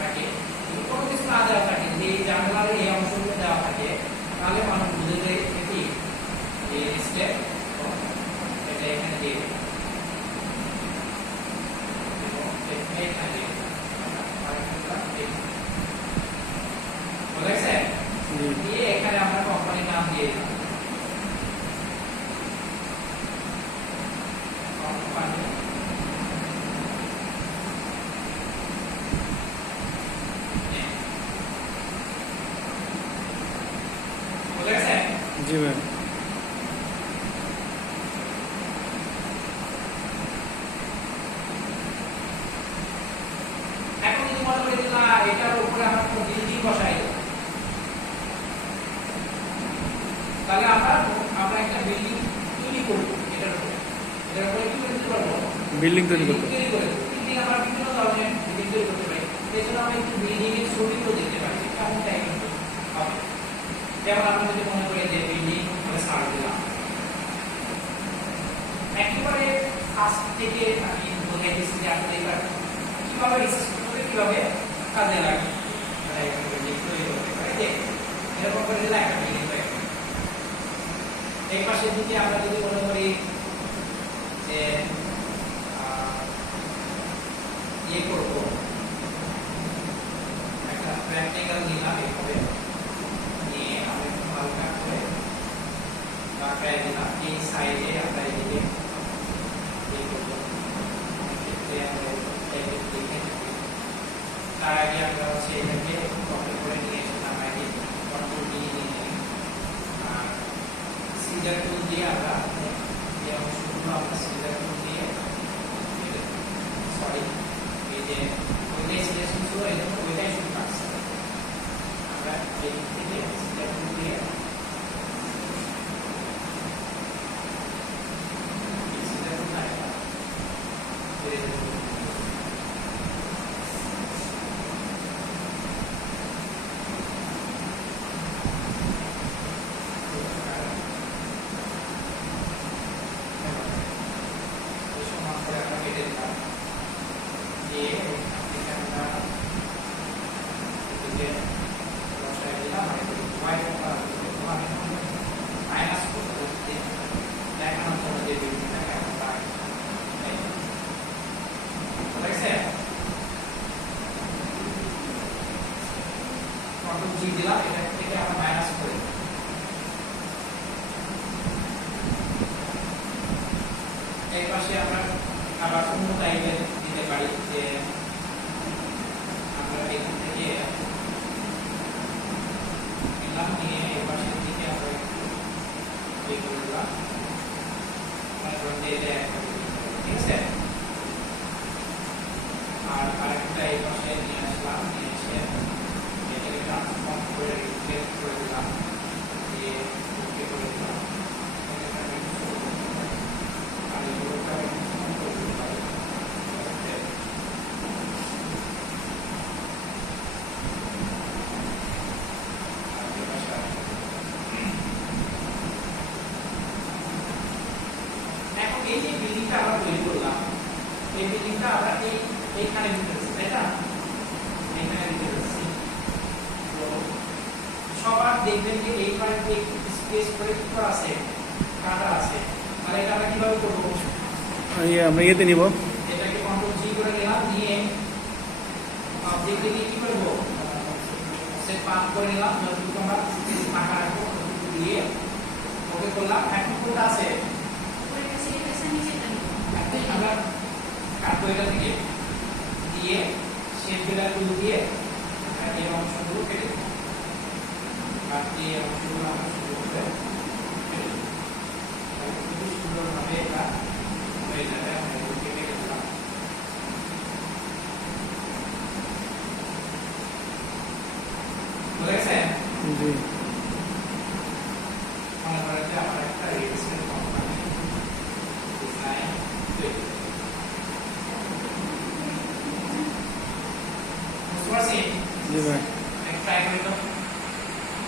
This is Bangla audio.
থাকে, কোনো কিছু না দেওয়া থাকে, যদি এই জানালার এই অংশগুলো দেওয়া থাকে তাহলে মানুষ বুঝে যায় এটি এই স্টেপ এটা এখানে দিয়ে দেবে এবং এখানে বুঝেছে দিয়ে এখানে আমরা কোম্পানির নাম দিয়ে দিলাম কোম্পানি বুঝেছে জি ম্যাম এখন যদি মনে করি যে না এটার উপরে আমরা কোনো বিল্ডিং বসাই তাহলে আমরা একটা বিল্ডিং তৈরি করব এটার উপরে কি তৈরি করব বিল্ডিং তৈরি করব বিল্ডিং আমরা বিভিন্ন ধরনের বিল্ডিং তৈরি করতে পারি এজন্য আমরা একটু বিল্ডিং এর ছবি তো দিতে পারি এমনটাই কিন্তু হবে যেমন আমরা যদি মনে করি যে বিল্ডিং আমরা সার্চ দিলাম একেবারে ফার্স্ট থেকে আমি বোঝাই দিচ্ছি যে আসলে এটা কিভাবে রিসার্চ করতে কিভাবে কাজে লাগে মানে একটা বিল্ডিং তৈরি করতে পারি যে এরকম করে দিলে একটা বিল্ডিং তৈরি এই পাশে যদি আমরা যদি মনে করি যে ইয়ে করবো একটা রেক্টেঙ্গেল নিলাম এভাবে নিয়ে আমরা একটু হালকা করে বাঁকায় দিলাম এই সাইডে আমরা এদিকে ইয়ে করবো এক্ষেত্রে আমরা দেখে তার আগে আমরা হচ্ছে এটাকে কপি করে নিয়ে এসেছিলাম আগে কন্ট্রোল দিয়ে নিয়ে আর সিজার টুল দিয়ে আমরা এই অংশগুলো আমরা সিজার টুল দিয়ে সরি এই যে ওইটাই সিলেকশন ছিল এই জন্য ওইটাই শুধু কাটছে আমরা এই থেকে সিজার টুল দিয়ে সিজার টুল না দিলাম এটা থেকে আমরা মাইনাস করি এই পাশে আমরা আবার অন্য টাইপের দিতে পারি যে আমরা এখান থেকে নিলাম নিয়ে এই পাশের দিকে আমরা এই করে দিলাম ঠিক আছে আর আরেকটা এই পাশে নিয়ে আসলাম নিয়ে এসে এটাকে ট্রান্সফর্ম করে রিপ্লেস করে দিলাম দিয়ে ওকে করে দিলাম আর এগুলোকে আমি করে দিলাম এখন এই যে বিল্ডিংটা আমরা তৈরি করলাম এই বিল্ডিংটা আমরা এইখানে দিতে পারছি তাই না এখানে দিতে পারছি তো সবার দেখবেন যে এই পার্টে একটু স্পেস করে কি করা আছে কাটা আছে আর এটা আমরা কিভাবে করব আমরা ইয়েতে নিব এটাকে কন্ট্রোল জি করে নিলাম নিয়ে অবজেক্টে গিয়ে কি করব সেট পাস করে নিলাম যতটুকু আমরা ফাঁকা রাখবো ততটুকু দিয়ে ওকে করলাম এখন কোনটা আছে আমরা কাটবো এটা থেকে দিয়ে শেপ বেলা টুল দিয়ে এই অংশগুলো কেটে দেবো বাকি অংশগুলো আমরা